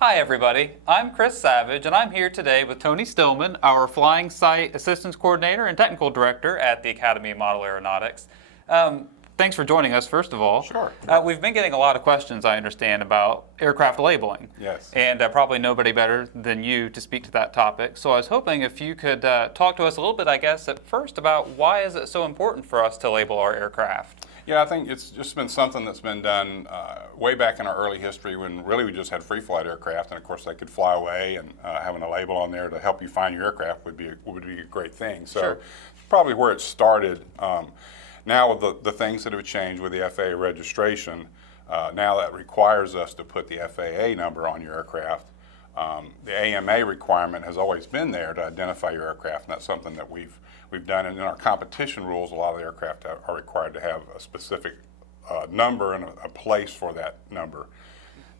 Hi everybody, I'm Chris Savage and I'm here today with Tony Stillman, our Flying Site Assistance Coordinator and Technical Director at the Academy of Model Aeronautics. Thanks for joining us, first of all. Sure. We've been getting a lot of questions, I understand, about aircraft labeling. Yes. And probably nobody better than you to speak to that topic. So I was hoping if you could talk to us a little bit, I guess, at first about why is it so important for us to label our aircraft? Yeah, I think it's just been something that's been done way back in our early history when really we just had free flight aircraft, and of course they could fly away, and having a label on there to help you find your aircraft would be a great thing. So Sure. It's probably where it started. Now with the things that have changed with the FAA registration, now that requires us to put the FAA number on your aircraft. The AMA requirement has always been there to identify your aircraft, and that's something that we've done. And in our competition rules, a lot of the aircraft are required to have a specific number and a place for that number.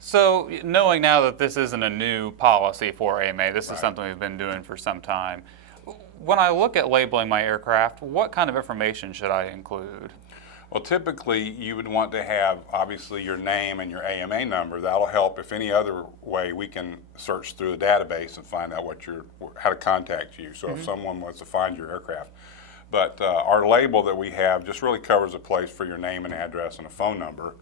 So knowing now that this isn't a new policy for AMA, this is Right. something we've been doing for some time. When I look at labeling my aircraft, what kind of information should I include? Well, typically you would want to have obviously your name and your AMA number. That'll help if any other way we can search through the database and find out how to contact you. So if someone wants to find your aircraft. But our label that we have just really covers a place for your name and address and a phone number,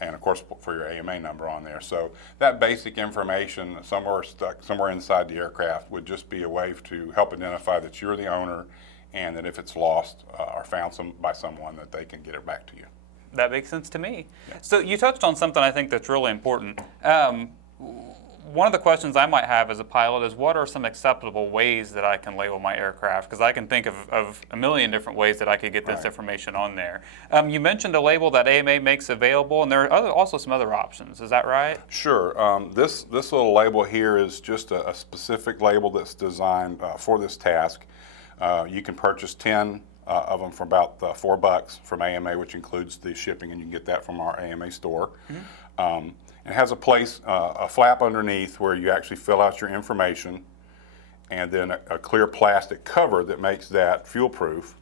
and of course for your AMA number on there. So that basic information somewhere inside the aircraft would just be a way to help identify that you're the owner, and that if it's lost or found by someone, that they can get it back to you. That makes sense to me. Yeah. So you touched on something I think that's really important. One of the questions I might have as a pilot is, what are some acceptable ways that I can label my aircraft? Because I can think of a million different ways that I could get this Right. information on there. You mentioned a label that AMA makes available, and there are also some other options. Is that right? Sure. This little label here is just a specific label that's designed for this task. You can purchase 10 of them for about $4 from AMA, which includes the shipping, and you can get that from our AMA store. It has a flap underneath where you actually fill out your information, and then a clear plastic cover that makes that fuel proof,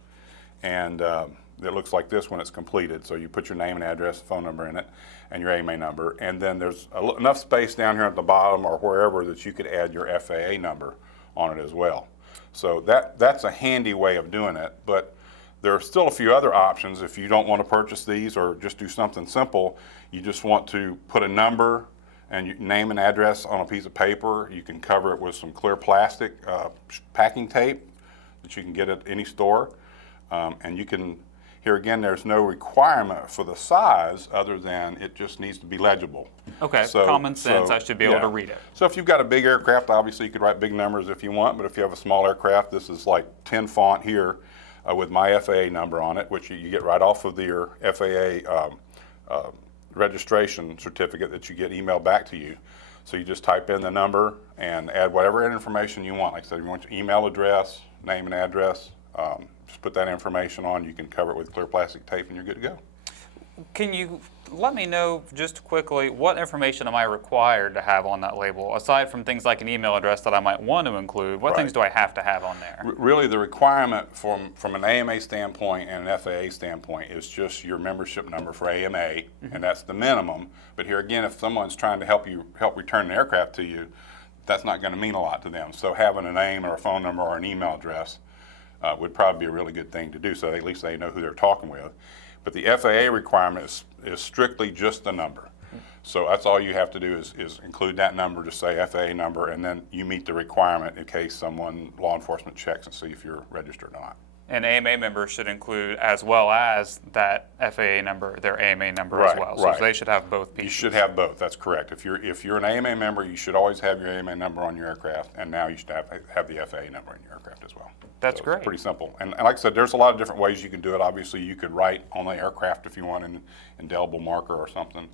and it looks like this when it's completed. So you put your name and address, phone number in it, and your AMA number, and then there's enough space down here at the bottom or wherever that you could add your FAA number on it as well. So that's a handy way of doing it, but there are still a few other options. If you don't want to purchase these or just do something simple, you just want to put a number and your name and address on a piece of paper. You can cover it with some clear plastic packing tape that you can get at any store. And you can, here again, there's no requirement for the size other than it just needs to be legible. Okay, common sense, I should be able to read it. So if you've got a big aircraft, obviously you could write big numbers if you want, but if you have a small aircraft, this is like 10 font here with my FAA number on it, which you get right off of your FAA registration certificate that you get emailed back to you. So you just type in the number and add whatever information you want. Like I said, if you want your email address, name and address, just put that information on. You can cover it with clear plastic tape and you're good to go. Can you let me know just quickly, what information am I required to have on that label, aside from things like an email address that I might want to include? What things do I have to have on there? Really, the requirement from an AMA standpoint and an FAA standpoint is just your membership number for AMA, and that's the minimum. But here again, if someone's trying to help return an aircraft to you, that's not going to mean a lot to them. So having a name or a phone number or an email address would probably be a really good thing to do, so at least they know who they're talking with. But the FAA requirement is strictly just the number. So that's all you have to do is include that number, just say FAA number, and then you meet the requirement in case law enforcement checks and see if you're registered or not. And AMA members should include, as well as that FAA number, their AMA number as well. So they should have both pieces. You should have both. That's correct. If you're an AMA member, you should always have your AMA number on your aircraft, and now you should have the FAA number in your aircraft as well. That's so great. It's pretty simple. And like I said, there's a lot of different ways you can do it. Obviously, you could write on the aircraft if you want an indelible marker or something,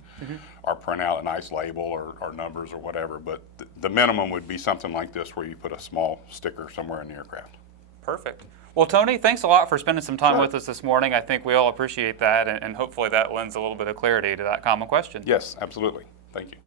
or print out a nice label or numbers or whatever. But the minimum would be something like this, where you put a small sticker somewhere in the aircraft. Perfect. Well, Tony, thanks a lot for spending some time with us this morning. I think we all appreciate that, and hopefully that lends a little bit of clarity to that common question. Yes, absolutely. Thank you.